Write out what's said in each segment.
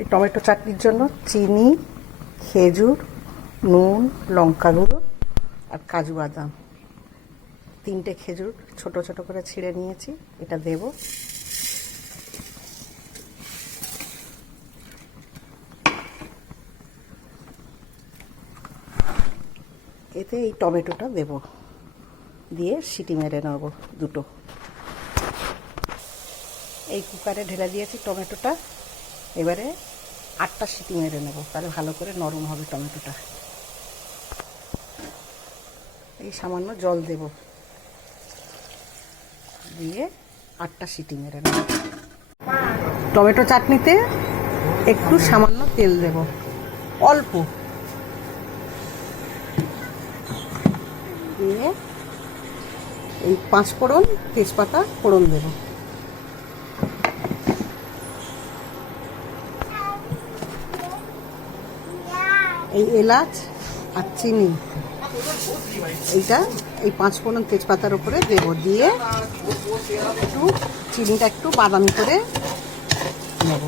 এই টমেটো চাটনির জন্য চিনি, খেজুর, নুন লঙ্কা গুঁড়ো আর কাজু বাদাম। তিনটে খেজুর ছোট ছোট করে ছিঁড়ে নিয়েছি, এটা দেব। এতে এই টমেটোটা দেব। দিয়ে সিটি মেরে নেব দুটো। এই কুকারে ঢেলে দিয়েছি টমেটোটা। এবারে আটটা সিটি মেরে নেব। তাহলে ভালো করে নরম হবে টমেটোটা। এই সামান্য জল দেব। দিয়ে আটটা সিটি মেরে নেব। টমেটো চাটনিতে একটু সামান্য তেল দেব। অল্প। দিয়ে এই পাঁচ ফোড়ন তেজপাতা ফোড়ন দেবো। এই এলাচ আর চিনি। এইটা এই পাঁচ ফোড়ন তেজপাতার উপরে দেবো দিয়ে একটু চিনিটা একটু বাদামি করে নেব।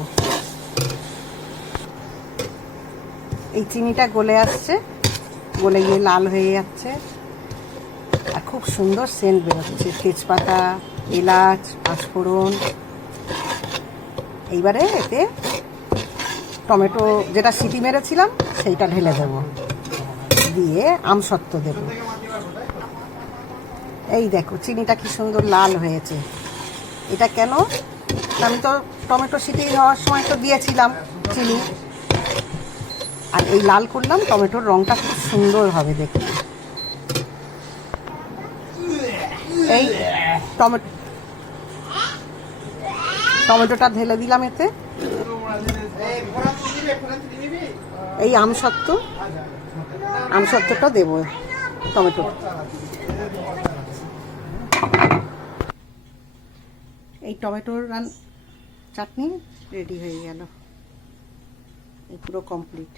এই চিনিটা গলে আসছে, গলে গিয়ে লাল হয়ে যাচ্ছে। আর খুব সুন্দর সেন্ট বেরোচ্ছে। তেজপাতা, এলাচ পাঁচফোড়ন এইবারে এতে টমেটো যেটা সিটি মেরেছিলাম, সেইটা ঢেলে দেব। দিয়ে আমসত্ব দেব। এই দেখো, চিনিটা কি সুন্দর লাল হয়েছে। এটা কেন? আমি তো টমেটো সিটি হওয়ার সময় তো দিয়েছিলাম চিনি। আর এই লাল করলাম, টমেটোর রংটা খুব সুন্দর হবে দেখতে। এই টমেটো টমেটোটা ঢেলে দিলাম এতে। এই আম শক্ত আম আমসত্বটা দেবো, টমেটো। এই টমেটোর রান চাটনি রেডি হয়ে গেল। পুরো কমপ্লিট